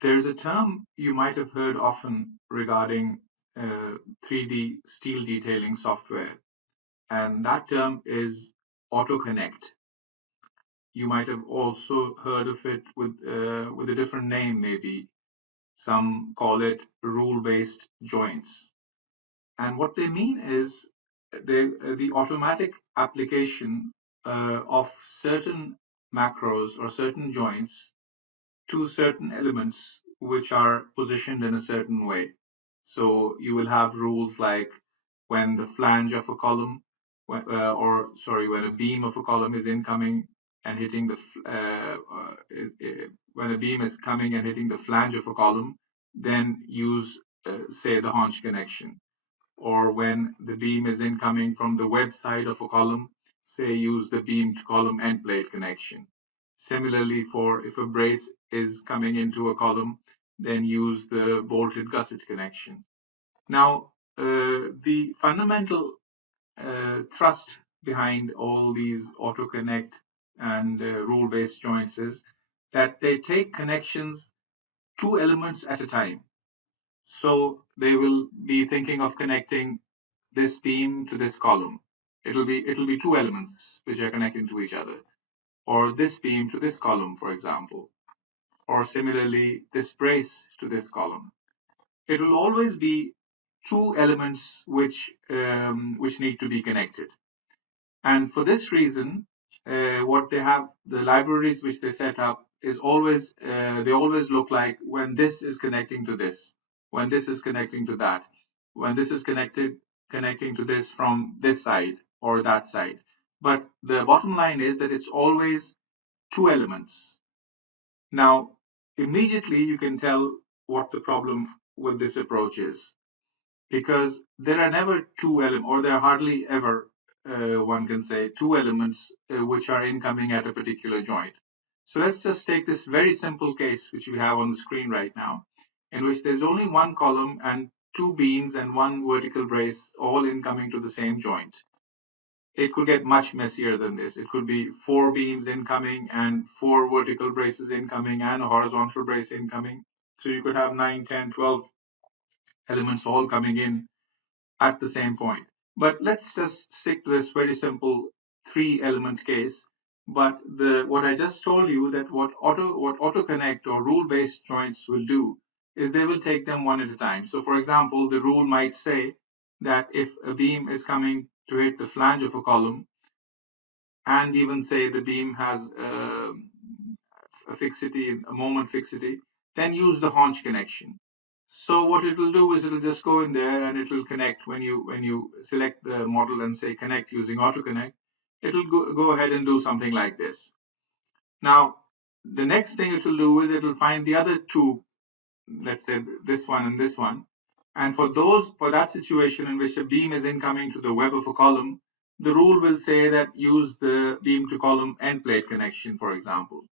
There's a term you might have heard often regarding 3D steel detailing software, and that term is AutoConnect. You might have also heard of it with a different name, maybe. Some call it rule-based joints. And what they mean is the automatic application of certain macros or certain joints to certain elements which are positioned in a certain way. So you will have rules like when the flange of a column, when a beam of a column is incoming and hitting when a beam is coming and hitting the flange of a column, then use say the haunch connection. Or when the beam is incoming from the web side of a column, say use the beam to column end plate connection. Similarly, for if a brace is coming into a column, then use the bolted gusset connection. Now, the fundamental thrust behind all these auto-connect and rule-based joints is that they take connections two elements at a time. So they will be thinking of connecting this beam to this column. It'll be two elements which are connecting to each other, or this beam to this column, for example, or similarly this brace to this column. It will always be two elements which need to be connected. And for this reason, what they have, the libraries which they set up is always they always look like when this is connecting to this, when this is connecting to that, when this is connecting to this from this side or that side. But the bottom line is that it's always two elements. Now, immediately you can tell what the problem with this approach is, because there are never two elements, or there are hardly ever, one can say, two elements which are incoming at a particular joint. So let's just take this very simple case which we have on the screen right now, in which there's only one column and two beams and one vertical brace all incoming to the same joint. It could get much messier than this. It could be four beams incoming and four vertical braces incoming and a horizontal brace incoming. So you could have 9, 10, 12 elements all coming in at the same point. But let's just stick to this very simple three element case. But what I just told you, that what auto connect or rule based joints will do is they will take them one at a time. So for example, the rule might say that if a beam is coming to hit the flange of a column, and even say the beam has a fixity, a moment fixity, then use the haunch connection. So what it will do is it will just go in there and it will connect when you select the model and say connect using auto connect. It will go ahead and do something like this. Now, the next thing it will do is it will find the other two, let's say this one and this one. And for that situation in which a beam is incoming to the web of a column, the rule will say that use the beam to column end plate connection, for example.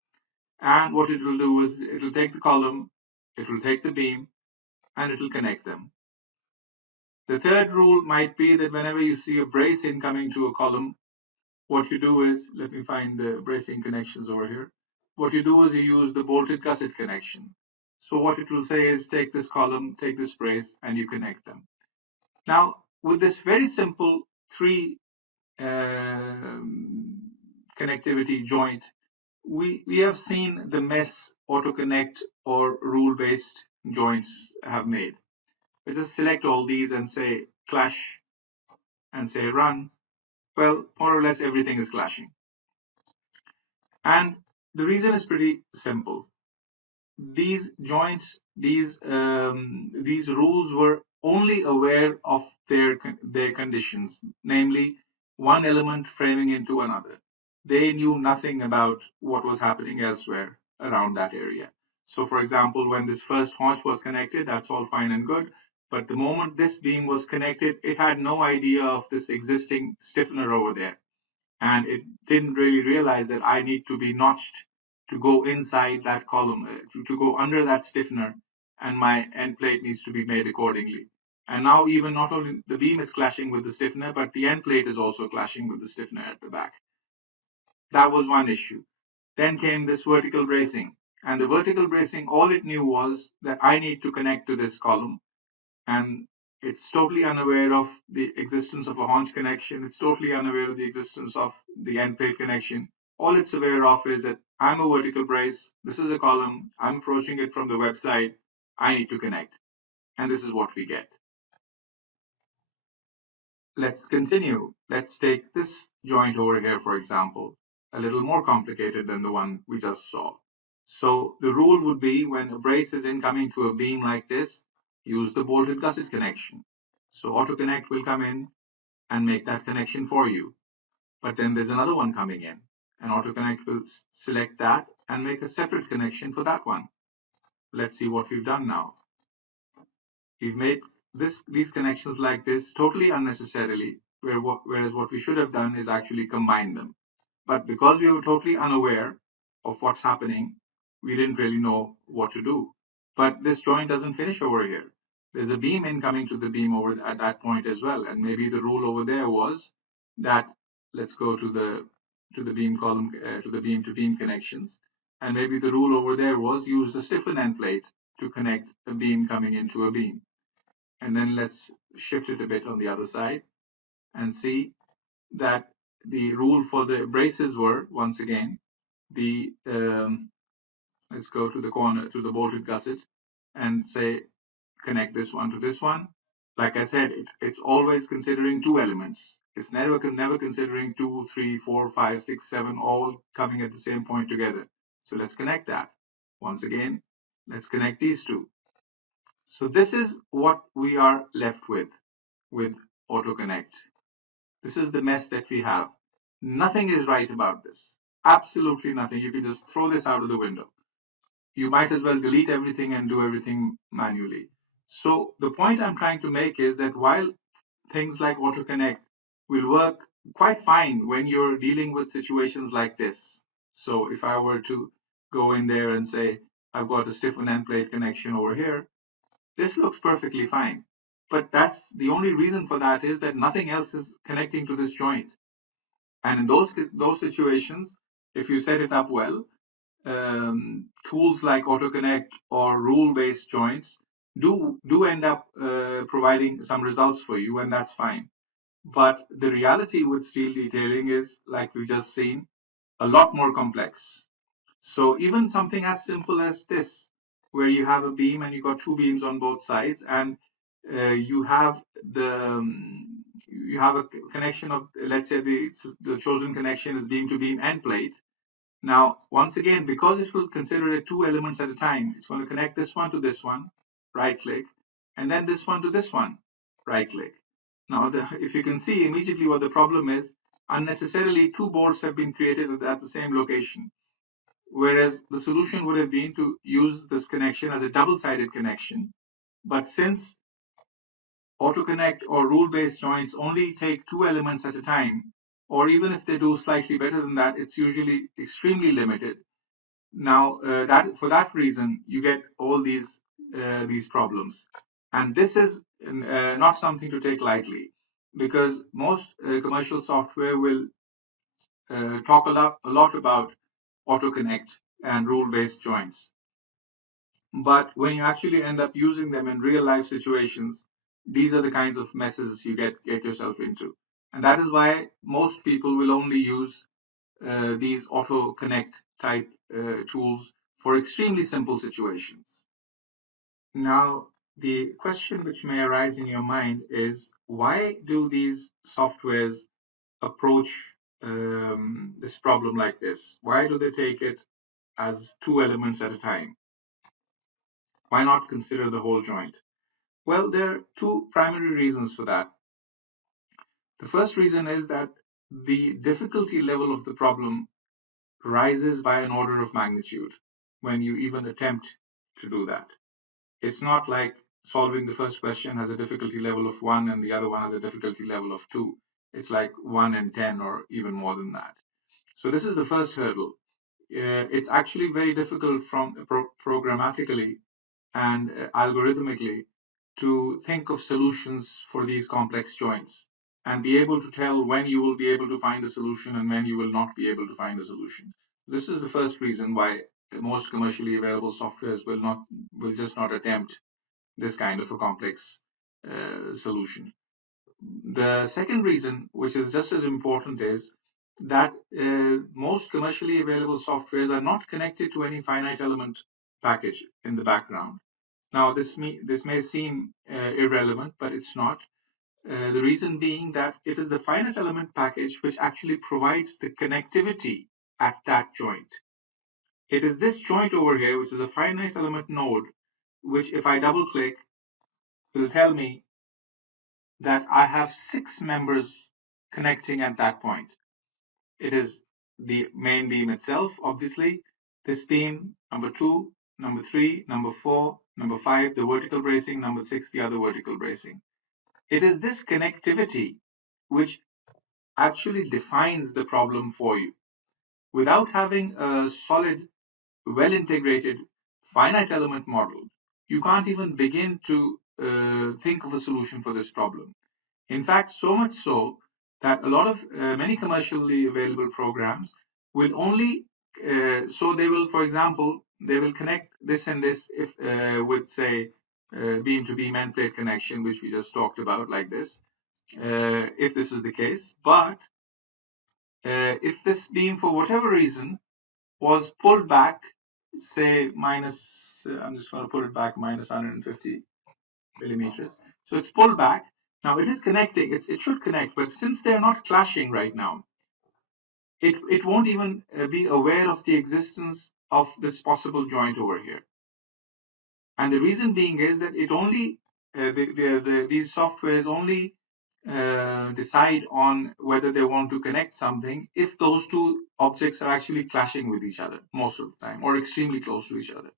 And what it will do is it will take the column, it will take the beam, and it will connect them. The third rule might be that whenever you see a brace incoming to a column, what you do is, let me find the bracing connections over here. What you do is you use the bolted gusset connection. So what it will say is take this column, take this brace, and you connect them. Now, with this very simple three connectivity joint, we have seen the mess auto-connect or rule-based joints have made. We just select all these and say clash and say run. Well, more or less everything is clashing. And the reason is pretty simple. These joints, these rules were only aware of their conditions, namely one element framing into another. They knew nothing about what was happening elsewhere around that area. So, for example, when this first haunch was connected, that's all fine and good. But the moment this beam was connected, it had no idea of this existing stiffener over there. And it didn't really realize that I need to be notched to go inside that column, to go under that stiffener, and my end plate needs to be made accordingly. And now even not only the beam is clashing with the stiffener, but the end plate is also clashing with the stiffener at the back. That was one issue. Then came this vertical bracing. And the vertical bracing, all it knew was that I need to connect to this column, and it's totally unaware of the existence of a haunch connection. It's totally unaware of the existence of the end plate connection. All it's aware of is that I'm a vertical brace. This is a column. I'm approaching it from the website. I need to connect. And this is what we get. Let's continue. Let's take this joint over here, for example, a little more complicated than the one we just saw. So the rule would be when a brace is incoming to a beam like this, use the bolted gusset connection. So AutoConnect will come in and make that connection for you. But then there's another one coming in, and AutoConnect will select that and make a separate connection for that one. Let's see what we've done now. We've made these connections like this totally unnecessarily, whereas what we should have done is actually combine them. But because we were totally unaware of what's happening, we didn't really know what to do. But this joint doesn't finish over here. There's a beam incoming to the beam over at that point as well. And maybe the rule over there was that, let's go to the beam column, to the beam to beam connections. And maybe the rule over there was use the stiffen end plate to connect a beam coming into a beam. And then let's shift it a bit on the other side and see that the rule for the braces were, once again, the let's go to the corner, to the bolted gusset, and say connect this one to this one. Like I said, it's always considering two elements. It's never considering 2, 3, 4, 5, 6, 7, all coming at the same point together. So let's connect that. Once again, let's connect these two. So this is what we are left with AutoConnect. This is the mess that we have. Nothing is right about this. Absolutely nothing. You can just throw this out of the window. You might as well delete everything and do everything manually. So the point I'm trying to make is that while things like AutoConnect will work quite fine when you're dealing with situations like this. So if I were to go in there and say, I've got a stiffen end plate connection over here, this looks perfectly fine. But that's the only reason for that is that nothing else is connecting to this joint. And in those situations, if you set it up well, tools like AutoConnect or rule-based joints do end up providing some results for you, and that's fine. But the reality with steel detailing is, like we've just seen, a lot more complex. So even something as simple as this, where you have a beam and you got two beams on both sides, and you have a connection of, let's say the chosen connection is beam to beam end plate. Now, once again, because it will consider it two elements at a time, it's going to connect this one to this one, right click, and then this one to this one, right click. Now, if you can see immediately what the problem is, unnecessarily two boards have been created at the same location. Whereas the solution would have been to use this connection as a double-sided connection. But since AutoConnect or rule-based joints only take two elements at a time, or even if they do slightly better than that, it's usually extremely limited. Now, for that reason, you get all these problems, and this is not something to take lightly, because most commercial software will talk a lot about AutoConnect and rule-based joints. But when you actually end up using them in real life situations, these are the kinds of messes you get yourself into. And that is why most people will only use these AutoConnect type tools for extremely simple situations. Now, the question which may arise in your mind is, why do these softwares approach this problem like this? Why do they take it as two elements at a time? Why not consider the whole joint? Well, there are two primary reasons for that. The first reason is that the difficulty level of the problem rises by an order of magnitude when you even attempt to do that. It's not like solving the first question has a difficulty level of 1 and the other one has a difficulty level of 2. It's like 1 and 10 or even more than that. So this is the first hurdle. It's actually very difficult from programmatically and algorithmically to think of solutions for these complex joints and be able to tell when you will be able to find a solution and when you will not be able to find a solution. This is the first reason why most commercially available softwares will just not attempt this kind of a complex solution. The second reason, which is just as important, is that most commercially available softwares are not connected to any finite element package in the background. Now, this may seem irrelevant, but it's not. The reason being that it is the finite element package which actually provides the connectivity at that joint. It is this joint over here, which is a finite element node, which if I double click, will tell me that I have 6 members connecting at that point. It is the main beam itself, obviously, this beam, number 2, number 3, number 4, number 5, the vertical bracing, number 6, the other vertical bracing. It is this connectivity which actually defines the problem for you. Without having a solid, well-integrated finite element model, you can't even begin to think of a solution for this problem. In fact, so much so that a lot of many commercially available programs will only so they will, for example, they will connect this and this if with say beam to beam end plate connection, which we just talked about, like this, if this is the case. But if this beam, for whatever reason, was pulled back, say minus, I'm just going to put it back minus 150 millimeters. So it's pulled back. Now it is connecting, it should connect, but since they're not clashing right now, it won't even be aware of the existence of this possible joint over here. And the reason being is that it only, these softwares only decide on whether they want to connect something if those two objects are actually clashing with each other most of the time, or extremely close to each other.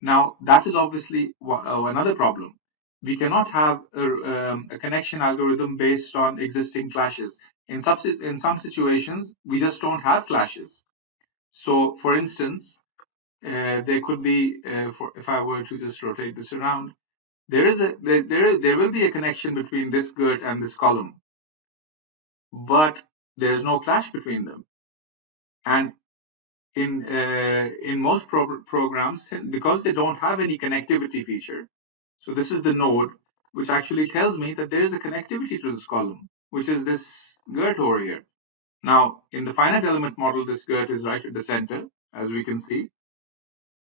Now, that is obviously another problem. We cannot have a connection algorithm based on existing clashes. In some situations, we just don't have clashes. So, for instance, there could be, if I were to just rotate this around, there will be a connection between this girt and this column, but there is no clash between them. And in most programs, because they don't have any connectivity feature, so this is the node which actually tells me that there is a connectivity to this column, which is this girt over here. Now, in the finite element model, this girt is right at the center, as we can see.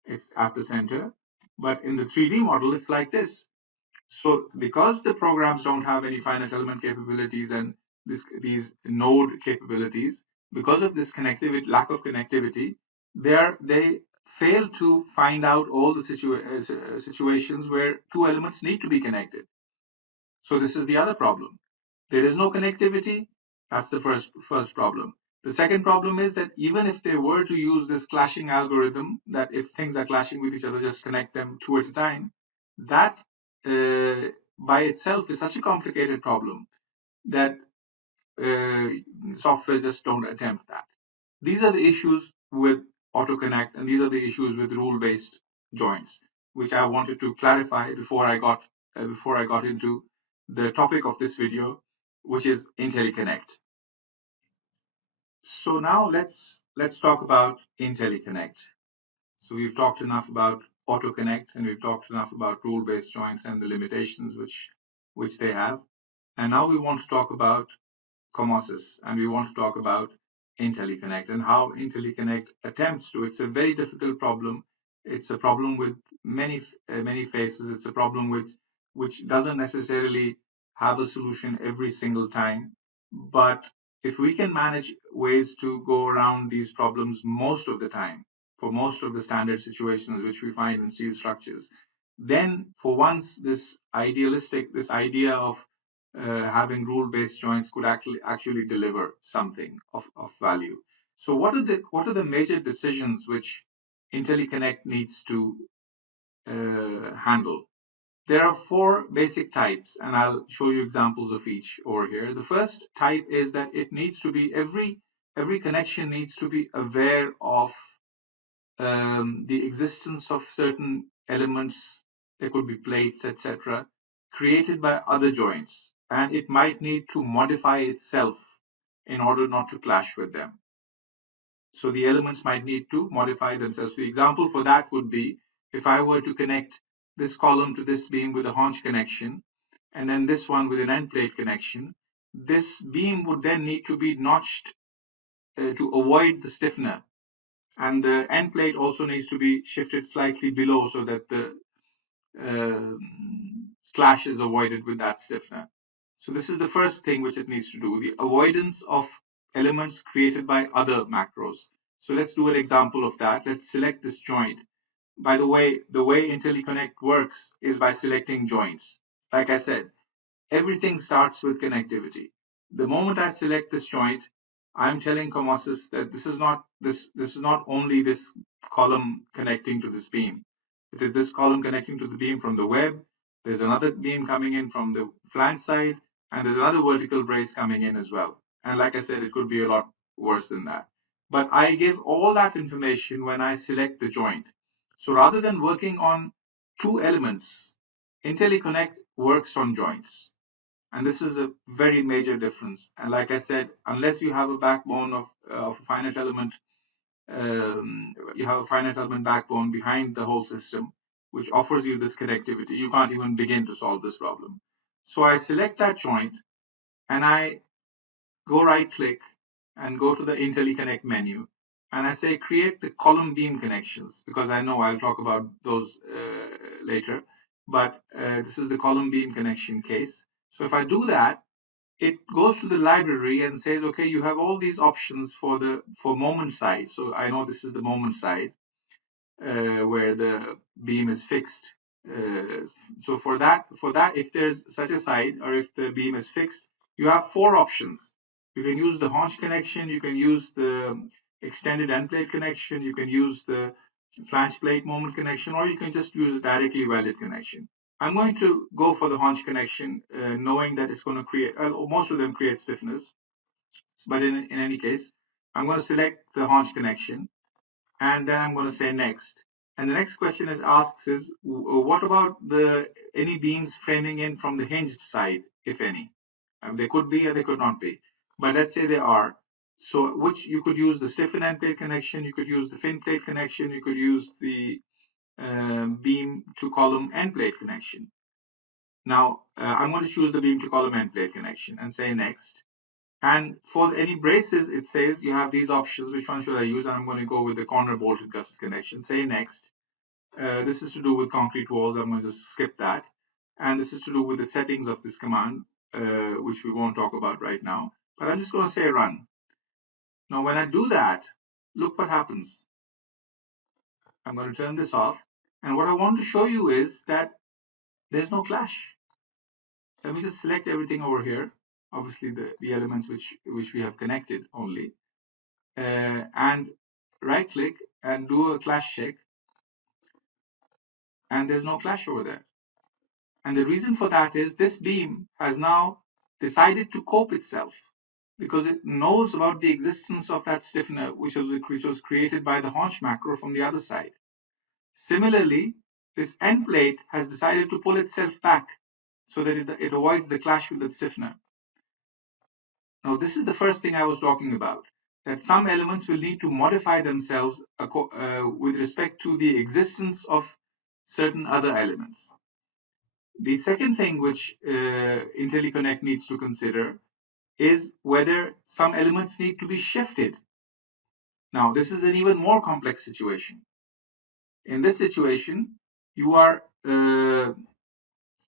It's at the center. But in the 3D model, it's like this. So because the programs don't have any finite element capabilities and these node capabilities, because of this connectivity, lack of connectivity, they fail to find out all the situations where two elements need to be connected. So this is the other problem. There is no connectivity. That's the first problem. The second problem is that even if they were to use this clashing algorithm, that if things are clashing with each other, just connect them two at a time, that by itself is such a complicated problem that software just don't attempt that. These are the issues with AutoConnect, and these are the issues with rule-based joints, which I wanted to clarify before I got into the topic of this video, which is IntelliConnect. So now let's talk about IntelliConnect. So we've talked enough about AutoConnect, and we've talked enough about rule-based joints and the limitations which they have. And now we want to talk about Comosys, and we want to talk about IntelliConnect and how IntelliConnect attempts to. It's a very difficult problem. It's a problem with many faces. It's a problem which doesn't necessarily have a solution every single time. But if we can manage ways to go around these problems most of the time, for most of the standard situations which we find in steel structures, then for once this idea of having rule-based joints could actually deliver something of value. So what are the major decisions which IntelliConnect needs to handle? There are 4 basic types, and I'll show you examples of each over here. The first type is that it needs to be every connection needs to be aware of the existence of certain elements. There could be plates, etc., created by other joints, and it might need to modify itself in order not to clash with them. So the elements might need to modify themselves. The example for that would be if I were to connect this column to this beam with a haunch connection, and then this one with an end plate connection, this beam would then need to be notched to avoid the stiffener. And the end plate also needs to be shifted slightly below so that the clash is avoided with that stiffener. So this is the first thing which it needs to do, the avoidance of elements created by other macros. So let's do an example of that. Let's select this joint. By the way IntelliConnect works is by selecting joints. Like I said, everything starts with connectivity. The moment I select this joint, I'm telling Comosys that this is not only this column connecting to this beam. It is this column connecting to the beam from the web. There's another beam coming in from the flange side, and there's another vertical brace coming in as well. And like I said, it could be a lot worse than that. But I give all that information when I select the joint. So rather than working on two elements, IntelliConnect works on joints. And this is a very major difference. And like I said, unless you have a backbone of a finite element, you have a finite element backbone behind the whole system, which offers you this connectivity, you can't even begin to solve this problem. So I select that joint and I go right click and go to the IntelliConnect menu. And I say create the column beam connections, because I know I'll talk about those later. But this is the column beam connection case. So if I do that, it goes to the library and says, okay, you have all these options for moment side. So I know this is the moment side where the beam is fixed. So for that, if there's such a side, or if the beam is fixed, you have four options. You can use the haunch connection, you can use the extended end plate connection, you can use the flange plate moment connection, or you can just use a directly welded connection. I'm going to go for the haunch connection, knowing that it's going to create, most of them create stiffness. But in any case, I'm going to select the haunch connection, and then I'm going to say next. And the next question it asks is, what about any beams framing in from the hinged side, if any? They could be or they could not be. But let's say they are. So which you could use the stiffened end plate connection, you could use the fin plate connection, you could use the beam to column end plate connection. Now I'm going to choose the beam to column end plate connection and say next. And for any braces, it says you have these options. Which one should I use? And I'm going to go with the corner bolted gusset connection. Say next. This is to do with concrete walls. I'm going to just skip that. And this is to do with the settings of this command, which we won't talk about right now. But I'm just going to say run. Now, when I do that, look what happens. I'm going to turn this off. And what I want to show you is that there's no clash. Let me just select everything over here. Obviously, the elements which we have connected only. And right click and do a clash check, and there's no clash over there. And the reason for that is this beam has now decided to cope itself, because it knows about the existence of that stiffener which was created by the haunch macro from the other side. Similarly, this end plate has decided to pull itself back so that it avoids the clash with the stiffener. Now, this is the first thing I was talking about, that some elements will need to modify themselves with respect to the existence of certain other elements. The second thing which IntelliConnect needs to consider is whether some elements need to be shifted. Now, this is an even more complex situation. In this situation, you are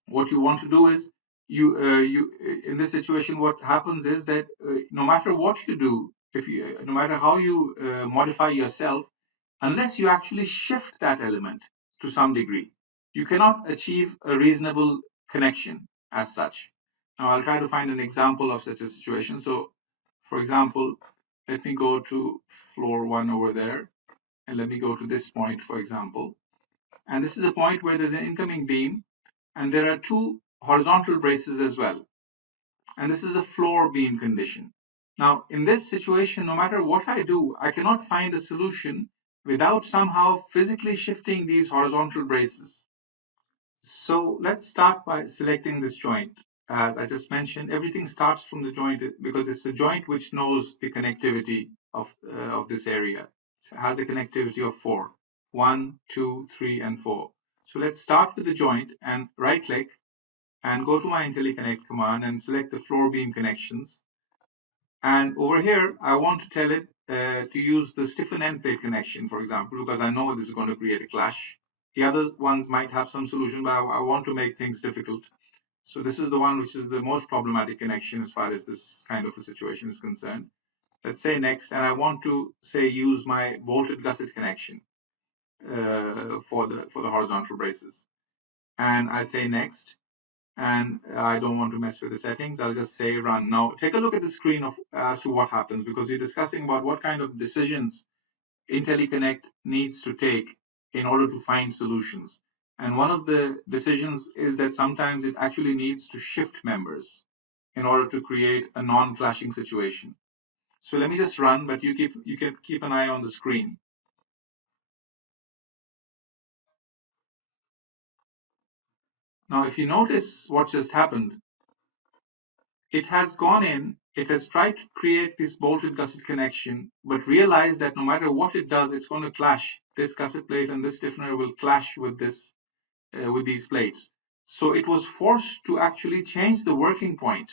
what you want to do is in this situation, what happens is that no matter what you do, no matter how you modify yourself, unless you actually shift that element to some degree, you cannot achieve a reasonable connection as such. Now I'll try to find an example of such a situation. So for example, let me go to floor 1 over there, and let me go to this point, for example. And this is a point where there's an incoming beam, and there are two horizontal braces as well. And this is a floor beam condition. Now, in this situation, no matter what I do, I cannot find a solution without somehow physically shifting these horizontal braces. So let's start by selecting this joint. As I just mentioned, everything starts from the joint because it's the joint which knows the connectivity of this area. It has a connectivity of 4. 1, 2, 3, and 4. So let's start with the joint and right click and go to my IntelliConnect command and select the floor beam connections. And over here, I want to tell it to use the stiffen end plate connection, for example, because I know this is going to create a clash. The other ones might have some solution, but I want to make things difficult. So this is the one which is the most problematic connection as far as this kind of a situation is concerned. Let's say next, and I want to say use my bolted gusset connection for the horizontal braces. And I say next, and I don't want to mess with the settings. I'll just say run. Now take a look at the screen of as to what happens, because we're discussing about what kind of decisions IntelliConnect needs to take in order to find solutions. And one of the decisions is that sometimes it actually needs to shift members in order to create a non-clashing situation. So let me just run, but you can keep an eye on the screen. Now, if you notice what just happened, it has gone in, it has tried to create this bolted gusset connection, but realized that no matter what it does, it's going to clash. This gusset plate and this stiffener will clash with with these plates. So it was forced to actually change the working point.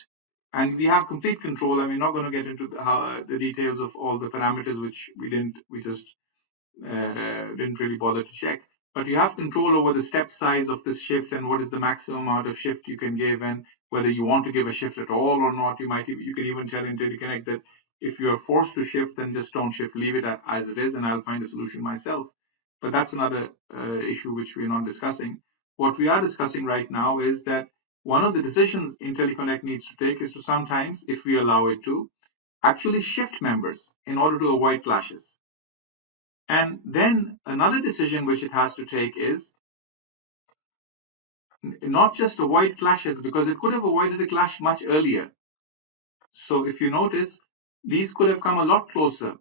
And we have complete control. And we're not going to get into the details of all the parameters, which we just didn't really bother to check. But you have control over the step size of this shift and what is the maximum amount of shift you can give, and whether you want to give a shift at all or not. You can even tell IntelliConnect that if you are forced to shift, then just don't shift, leave it as it is, and I'll find a solution myself. But that's another issue which we're not discussing. What we are discussing right now is that one of the decisions IntelliConnect needs to take is to sometimes, if we allow it to, actually shift members in order to avoid clashes. And then another decision which it has to take is not just avoid clashes, because it could have avoided a clash much earlier. So if you notice, these could have come a lot closer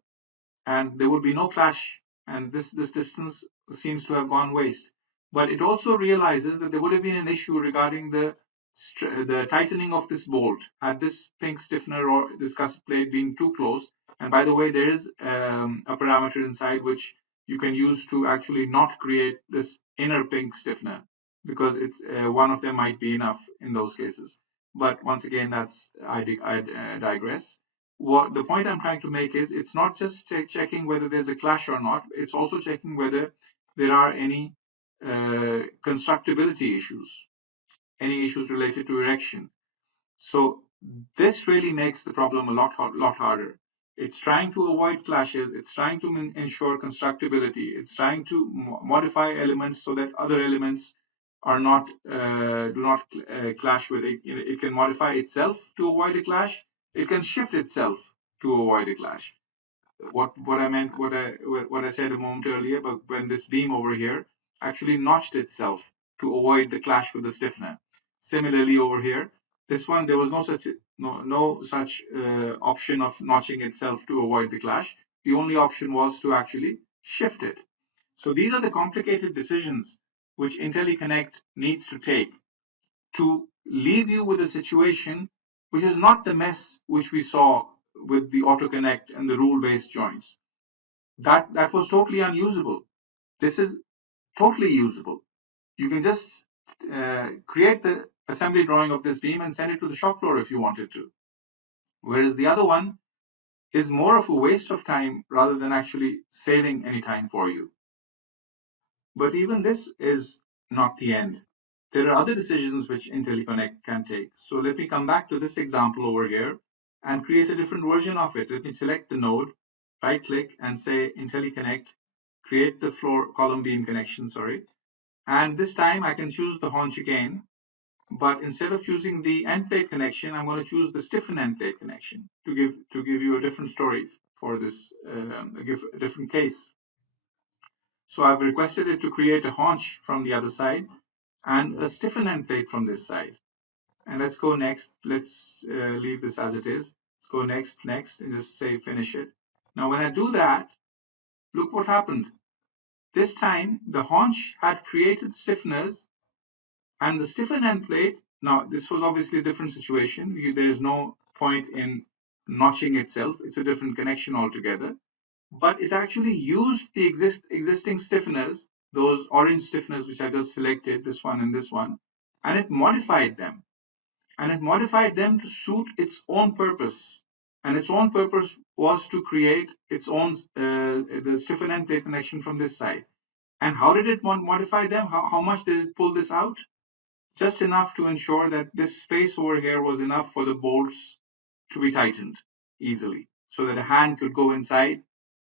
and there would be no clash, and this distance seems to have gone waste. But it also realizes that there would have been an issue regarding the tightening of this bolt had this pink stiffener or this gusset plate being too close. And by the way, there is a parameter inside which you can use to actually not create this inner pink stiffener, because it's one of them might be enough in those cases. But once again, I digress. What the point I'm trying to make is, it's not just checking whether there's a clash or not, it's also checking whether there are any constructability issues, any issues related to erection. So this really makes the problem a lot harder. It's trying to avoid clashes, it's trying to ensure constructability, it's trying to modify elements so that other elements are not do not clash with it. It can modify itself to avoid a clash. It can shift itself to avoid a clash. What I meant, what I said a moment earlier, but when this beam over here actually notched itself to avoid the clash with the stiffener. Similarly over here, this one, there was no such option of notching itself to avoid the clash. The only option was to actually shift it. So these are the complicated decisions which IntelliConnect needs to take to leave you with a situation which is not the mess which we saw with the AutoConnect and the rule-based joints. That was totally unusable. This is totally usable. You can just create the assembly drawing of this beam and send it to the shop floor if you wanted to. Whereas the other one is more of a waste of time rather than actually saving any time for you. But even this is not the end. There are other decisions which IntelliConnect can take. So let me come back to this example over here and create a different version of it. Let me select the node, right click and say IntelliConnect, create the floor column beam connection, sorry. And this time I can choose the haunch again, but instead of choosing the end plate connection, I'm going to choose the stiffen end plate connection to give you a different story for this, give a different case. So I've requested it to create a haunch from the other side and a stiffen end plate from this side. And let's go next. Let's leave this as it is. Let's go next, and just say finish it. Now, when I do that, look what happened. This time, the haunch had created stiffeners, and the stiffen end plate. Now, this was obviously a different situation. There's no point in notching itself. It's a different connection altogether. But it actually used the existing stiffeners, those orange stiffeners which I just selected, this one and this one, and it modified them. And it modified them to suit its own purpose. And its own purpose was to create its own the stiffen end plate connection from this side. And how did it modify them? How much did it pull this out? Just enough to ensure that this space over here was enough for the bolts to be tightened easily, so that a hand could go inside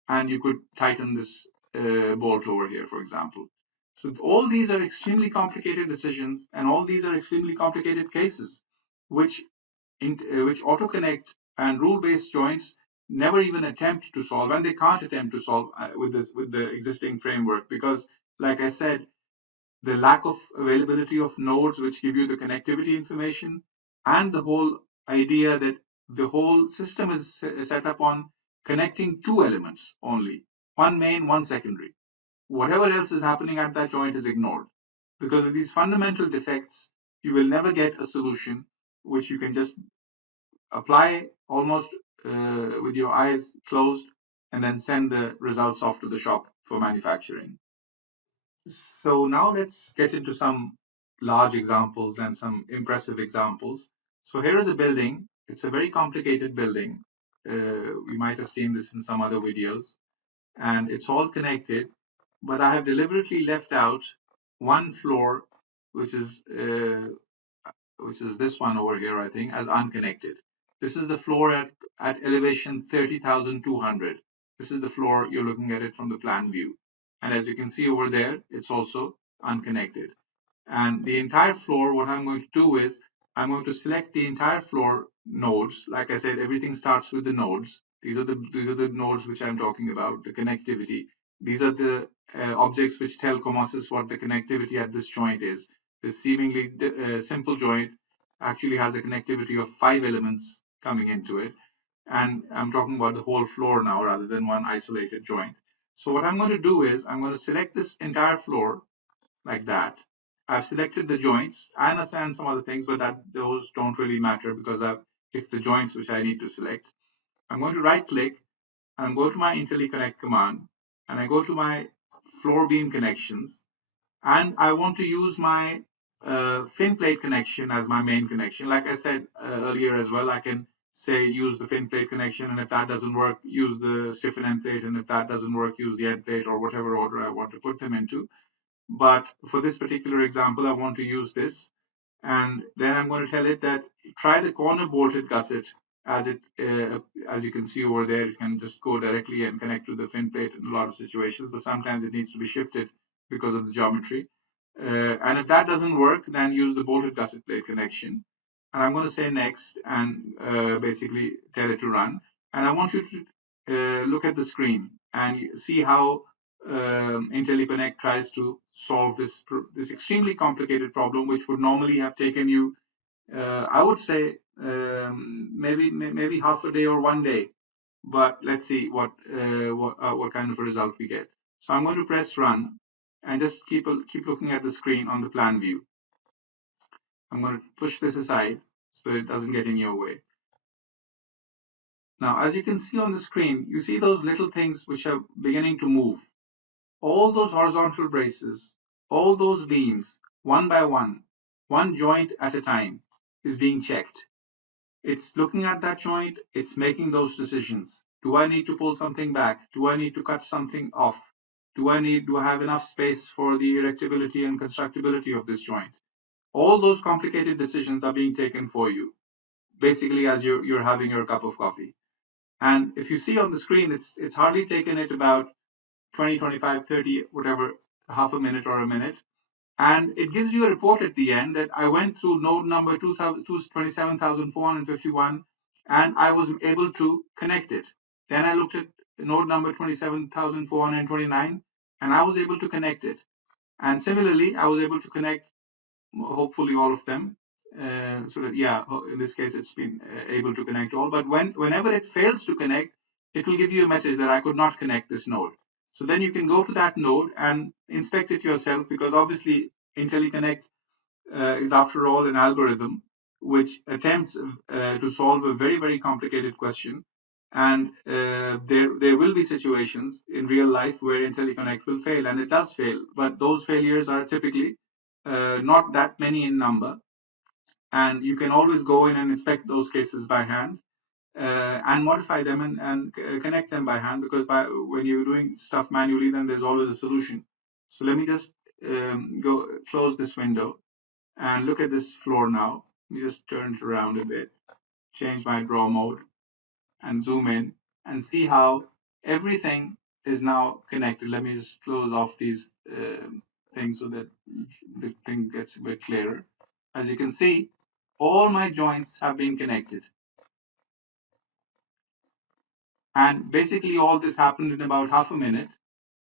and you could tighten this bolt over here, for example. So all these are extremely complicated decisions, and all these are extremely complicated cases, which which AutoConnect and rule-based joints never even attempt to solve, and they can't attempt to solve with the existing framework, because, like I said, the lack of availability of nodes which give you the connectivity information, and the whole idea that the whole system is set up on connecting two elements only, one main, one secondary. Whatever else is happening at that joint is ignored. Because of these fundamental defects, you will never get a solution which you can just apply almost with your eyes closed and then send the results off to the shop for manufacturing. So now let's get into some large examples and some impressive examples. So here is a building. It's a very complicated building. We might have seen this in some other videos, and it's all connected, but I have deliberately left out one floor, which is this one over here, I think, as unconnected. This is the floor at elevation 30,200. This is the floor you're looking at it from the plan view. And as you can see over there, it's also unconnected. And the entire floor, what I'm going to do is I'm going to select the entire floor nodes. Like I said, everything starts with the nodes. These are the nodes which I'm talking about, the connectivity. These are the objects which tell Comosys what the connectivity at this joint is. This seemingly simple joint actually has a connectivity of 5 elements coming into it. And I'm talking about the whole floor now rather than one isolated joint. So what I'm going to do is I'm going to select this entire floor like that. I've selected the joints. I understand some other things, but those don't really matter because it's the joints which I need to select. I'm going to right click and go to my IntelliConnect command, and I go to my floor beam connections, and I want to use my fin plate connection as my main connection. Like I said earlier as well, I can say use the fin plate connection, and if that doesn't work, use the stiffen end plate, and if that doesn't work, use the end plate, or whatever order I want to put them into. But for this particular example, I want to use this. And then I'm going to tell it that try the corner bolted gusset, as you can see over there. It can just go directly and connect to the fin plate in a lot of situations, but sometimes it needs to be shifted because of the geometry. And if that doesn't work, then use the bolted gusset plate connection. And I'm going to say next and basically tell it to run. And I want you to look at the screen and see how IntelliConnect tries to solve this extremely complicated problem, which would normally have taken you, I would say, maybe half a day or one day. But let's see what kind of a result we get. So I'm going to press run and just keep looking at the screen on the plan view. I'm going to push this aside so it doesn't get in your way. Now, as you can see on the screen, you see those little things which are beginning to move. All those horizontal braces, all those beams, one by one joint at a time, is being checked. It's looking at that joint, it's making those decisions. Do I need to pull something back? Do I need to cut something off? Do I have enough space for the erectability and constructability of this joint? All those complicated decisions are being taken for you, basically as you're having your cup of coffee. And if you see on the screen, it's hardly taken it about 20, 25, 30, whatever, half a minute or a minute. And it gives you a report at the end that I went through node number 27,451 and I was able to connect it. Then I looked at node number 27,429 and I was able to connect it. And similarly, I was able to connect hopefully all of them. So that, yeah, in this case, it's been able to connect all. But whenever it fails to connect, it will give you a message that I could not connect this node. So then you can go to that node and inspect it yourself, because obviously IntelliConnect is after all an algorithm which attempts to solve a very, very complicated question. And there will be situations in real life where IntelliConnect will fail, and it does fail. But those failures are typically not that many in number, and you can always go in and inspect those cases by hand and modify them and connect them by hand, because when you're doing stuff manually, then there's always a solution. So let me just go close this window and look at this floor now. Let me just turn it around a bit, change my draw mode, and zoom in and see how everything is now connected. Let me just close off these things so that the thing gets a bit clearer. As you can see, all my joints have been connected. And basically all this happened in about half a minute.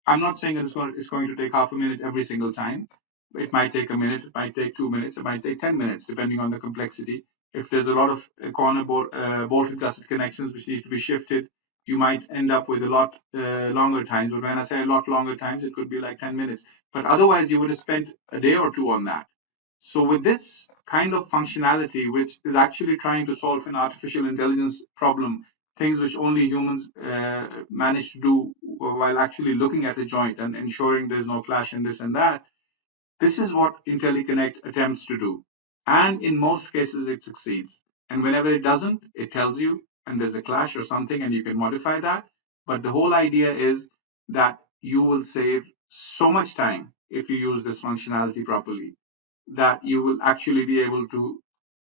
I'm not saying it's going to take half a minute every single time. It might take a minute, it might take 2 minutes, it might take 10 minutes, depending on the complexity. If there's a lot of bolted gusset connections which need to be shifted, you might end up with a lot longer times. But when I say a lot longer times, it could be like 10 minutes. But otherwise, you would have spent a day or two on that. So with this kind of functionality, which is actually trying to solve an artificial intelligence problem, things which only humans manage to do while actually looking at a joint and ensuring there's no clash and this and that, this is what IntelliConnect attempts to do. And in most cases, it succeeds. And whenever it doesn't, it tells you, and there's a clash or something, and you can modify that. But the whole idea is that you will save so much time if you use this functionality properly, that you will actually be able to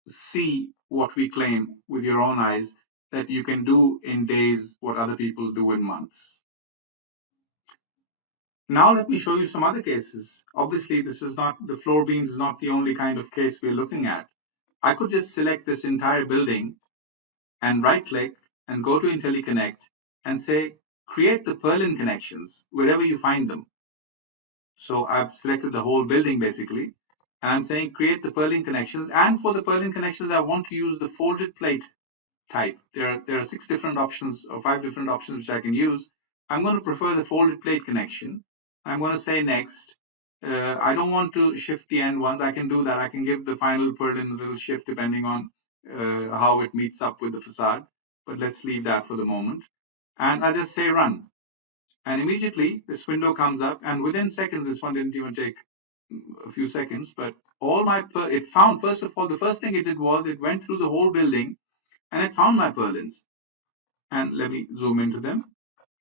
see what we claim with your own eyes, that you can do in days what other people do in months. Now let me show you some other cases. Obviously, this is not, the floor beams is not the only kind of case we're looking at. I could just select this entire building and right click and go to IntelliConnect and say, create the purlin connections wherever you find them. So I've selected the whole building basically, and I'm saying create the purlin connections. And for the purlin connections, I want to use the folded plate type. There are 6 different options or 5 different options which I can use. I'm going to prefer the folded plate connection. I'm going to say next. I don't want to shift the end ones. I can do that. I can give the final purlin a little shift depending on how it meets up with the facade. But let's leave that for the moment. And I'll just say run. And immediately this window comes up, and within seconds, this one didn't even take a few seconds, but it found, first of all, the first thing it did was it went through the whole building and it found my purlins. And let me zoom into them.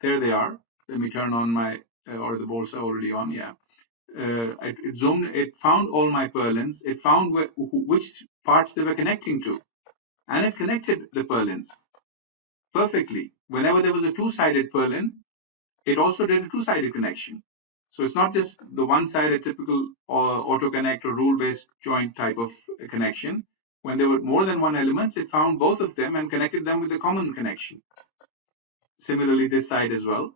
There they are. Let me turn on my, or the bolts are already on, yeah. It found all my purlins. It found which parts they were connecting to. And it connected the purlins perfectly. Whenever there was a two-sided purlin, it also did a two-sided connection. So it's not just the one-sided typical auto-connect or rule-based joint type of connection. When there were more than one elements, it found both of them and connected them with a common connection. Similarly, this side as well.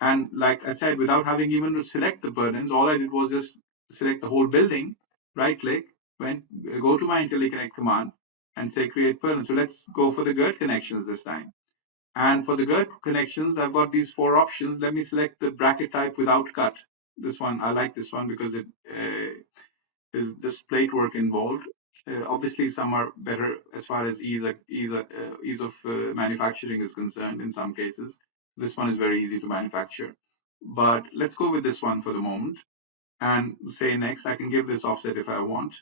And like I said, without having even to select the purlins, all I did was just select the whole building, right-click, go to my IntelliConnect command, and say create purlin. So let's go for the girth connections this time. And for the girth connections, I've got these 4 options. Let me select the bracket type without cut. This one, I like this one because it is just plate work involved. Obviously, some are better as far as ease of manufacturing is concerned in some cases. This one is very easy to manufacture. But let's go with this one for the moment and say next. I can give this offset if I want.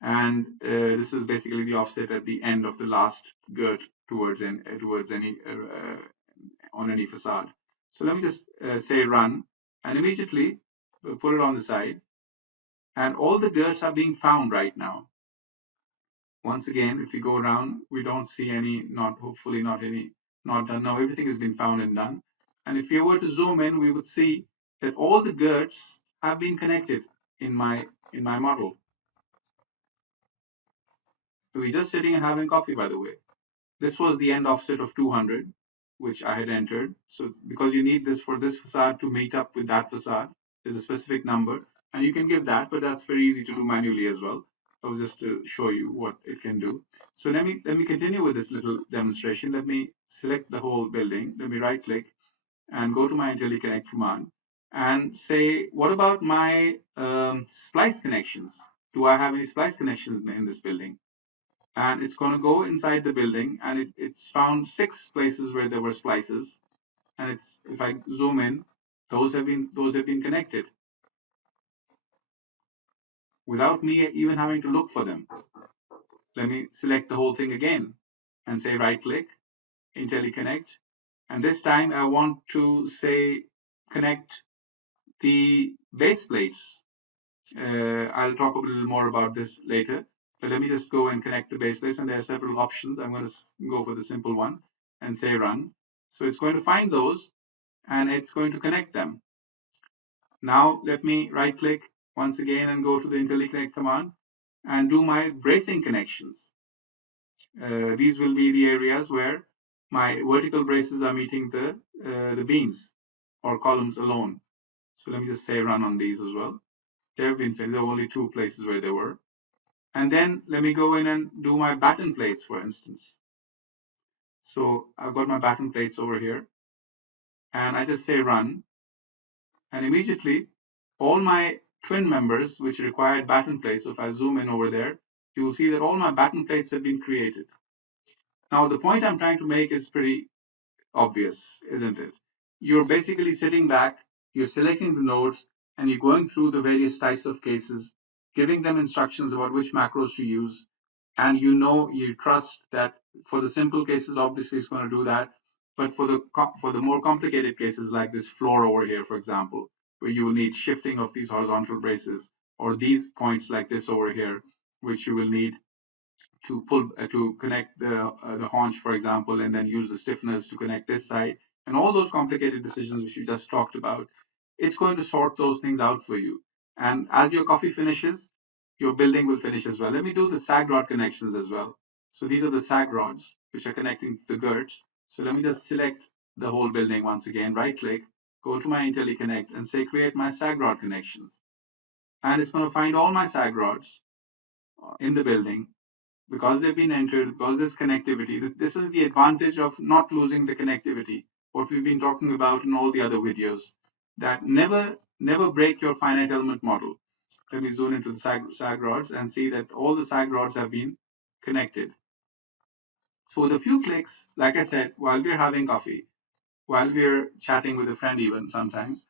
And this is basically the offset at the end of the last girth towards any on any facade. So let me just say run, and immediately put it on the side, and all the girths are being found right now. Once again, if we go around, we don't see any, hopefully not any, not done. Now everything has been found and done. And if we were to zoom in, we would see that all the girths have been connected in my model. We're just sitting and having coffee, by the way. This was the end offset of 200, which I had entered. So because you need this for this facade to meet up with that facade, there's a specific number, and you can give that, but that's very easy to do manually as well. I was just to show you what it can do. So let me continue with this little demonstration. Let me select the whole building. Let me right click and go to my IntelliConnect command and say, what about my splice connections? Do I have any splice connections in this building? and it's going to go inside the building, and it's found 6 places where there were splices, and it's, if I zoom in, those have been connected without me even having to look for them. Let me select the whole thing again and say right click, IntelliConnect, and this time I want to say connect the base plates. I'll talk a little more about this later, but let me just go and connect the base plates, and there are several options. I'm going to go for the simple one and say run. So it's going to find those and it's going to connect them. Now let me right click once again and go to the IntelliConnect command and do my bracing connections. These will be the areas where my vertical braces are meeting the beams or columns alone. So let me just say run on these as well. There have been, there were only 2 places where they were. And then let me go in and do my batten plates, for instance. So I've got my batten plates over here, and I just say run, and immediately all my twin members which required batten plates, so if I zoom in over there, you will see that all my batten plates have been created. Now the point I'm trying to make is pretty obvious, isn't it? You're basically sitting back, you're selecting the nodes, and you're going through the various types of cases, giving them instructions about which macros to use, and you trust that for the simple cases, obviously it's going to do that, but for the more complicated cases like this floor over here, for example, where you will need shifting of these horizontal braces, or these points like this over here, which you will need to connect the haunch, for example, and then use the stiffeners to connect this side, and all those complicated decisions which we just talked about. It's going to sort those things out for you. And as your coffee finishes, your building will finish as well. Let me do the sag rod connections as well. So these are the sag rods which are connecting the girts. So let me just select the whole building once again, right click, go to my IntelliConnect and say create my sag rod connections. And it's going to find all my sag rods in the building because they've been entered, because there's connectivity. This is the advantage of not losing the connectivity, what we've been talking about in all the other videos, that never break your finite element model. Let me zoom into the sag rods and see that all the sag rods have been connected. So with a few clicks, like I said, while we're having coffee, while we're chatting with a friend even sometimes,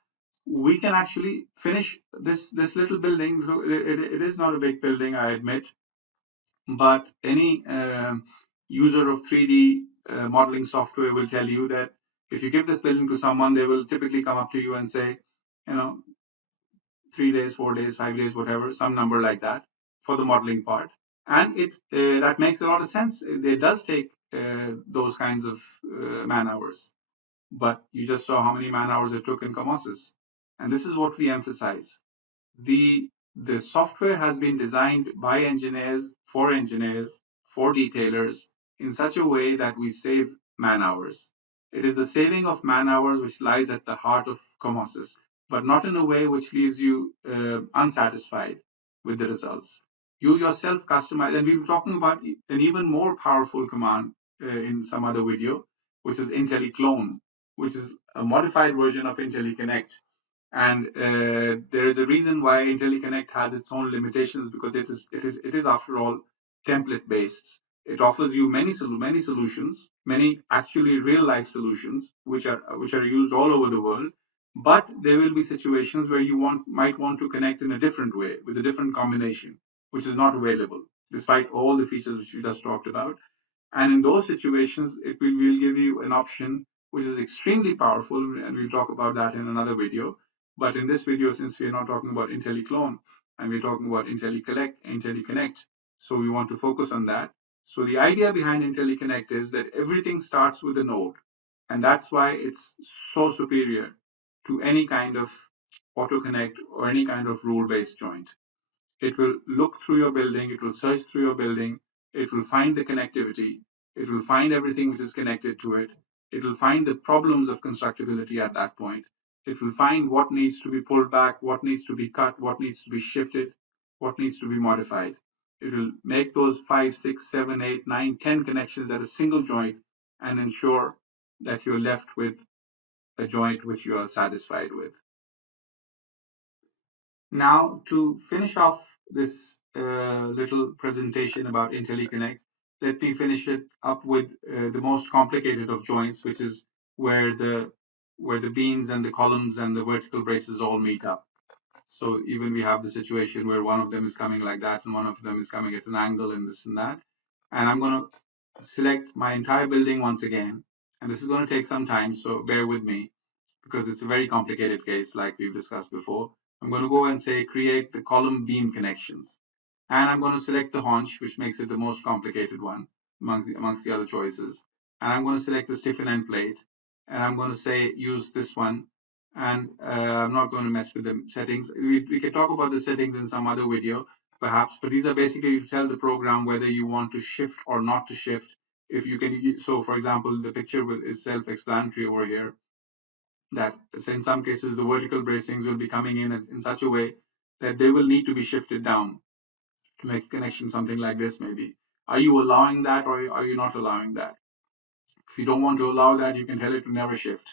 we can actually finish this little building. It is not a big building, I admit, but any user of 3D modeling software will tell you that if you give this building to someone, they will typically come up to you and say, you know, 3 days, 4 days, 5 days, whatever, some number like that for the modeling part. And that makes a lot of sense. It does take those kinds of man hours, but you just saw how many man hours it took in Comosys. And this is what we emphasize. The software has been designed by engineers, for detailers in such a way that we save man hours. It is the saving of man hours which lies at the heart of Comosys, but not in a way which leaves you unsatisfied with the results. You yourself customize, and we were talking about an even more powerful command in some other video, which is IntelliClone, which is a modified version of IntelliConnect. And there is a reason why IntelliConnect has its own limitations, because it is after all template based. It offers you many solutions, many actually real life solutions, which are used all over the world. But there will be situations where you might want to connect in a different way with a different combination, which is not available, despite all the features which we just talked about. And in those situations, will give you an option which is extremely powerful, and we'll talk about that in another video. But in this video, since we're not talking about IntelliClone and we're talking about IntelliConnect, so we want to focus on that. So the idea behind IntelliConnect is that everything starts with a node, and that's why it's so superior to any kind of auto connect or any kind of rule-based joint. It will look through your building, it will search through your building, it will find the connectivity, it will find everything which is connected to it, it will find the problems of constructability at that point, it will find what needs to be pulled back, what needs to be cut, what needs to be shifted, what needs to be modified. It will make those 5, 6, 7, 8, 9, 10 connections at a single joint and ensure that you're left with a joint which you are satisfied with. Now, to finish off this little presentation about IntelliConnect, let me finish it up with the most complicated of joints, which is where the beams and the columns and the vertical braces all meet up. So even we have the situation where one of them is coming like that and one of them is coming at an angle and this and that. And I'm going to select my entire building once again. And this is going to take some time, so bear with me because it's a very complicated case like we've discussed before. I'm going to go and say create the column beam connections. And I'm going to select the haunch, which makes it the most complicated one amongst the other choices. And I'm going to select the stiffen end plate. And I'm going to say use this one. And I'm not going to mess with the settings. We can talk about the settings in some other video, perhaps. But these are basically to tell the program whether you want to shift or not to shift. If you can, so for example, the picture is self-explanatory over here that in some cases the vertical bracings will be coming in such a way that they will need to be shifted down to make a connection, something like this maybe. Are you allowing that or are you not allowing that? If you don't want to allow that, you can tell it to never shift.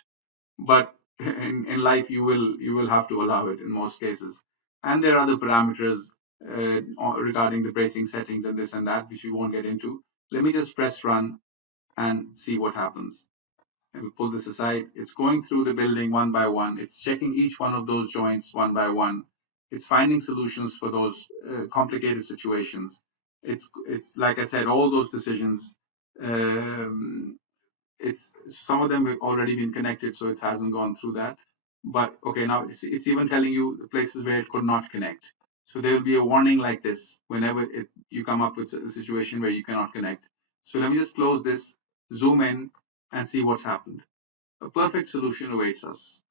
But in life, you will have to allow it in most cases. And there are other parameters regarding the bracing settings and this and that, which we won't get into. Let me just press run and see what happens. And we pull this aside. It's going through the building one by one. It's checking each one of those joints one by one. It's finding solutions for those complicated situations. It's like I said, all those decisions. It's some of them have already been connected, so it hasn't gone through that. But okay, now it's even telling you the places where it could not connect. So there will be a warning like this whenever you come up with a situation where you cannot connect. So let me just close this, zoom in, and see what's happened. A perfect solution awaits us.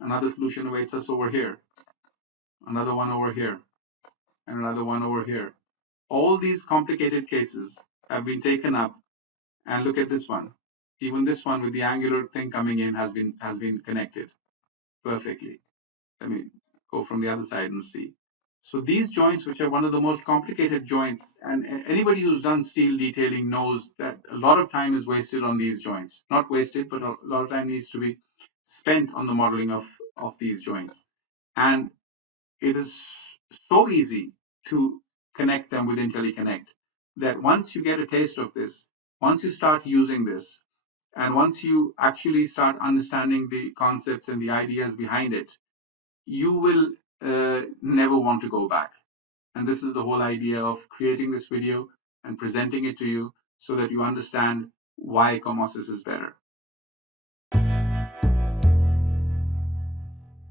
Another solution awaits us over here. Another one over here. And another one over here. All these complicated cases have been taken up. And look at this one. Even this one with the angular thing coming in has been connected perfectly. Let me go from the other side and see. So these joints, which are one of the most complicated joints, and anybody who's done steel detailing knows that a lot of time is wasted on these joints. Not wasted, but a lot of time needs to be spent on the modeling of these joints. And it is so easy to connect them with IntelliConnect that once you get a taste of this, once you start using this, and once you actually start understanding the concepts and the ideas behind it, you will never want to go back. And this is the whole idea of creating this video and presenting it to you so that you understand why Comosys is better.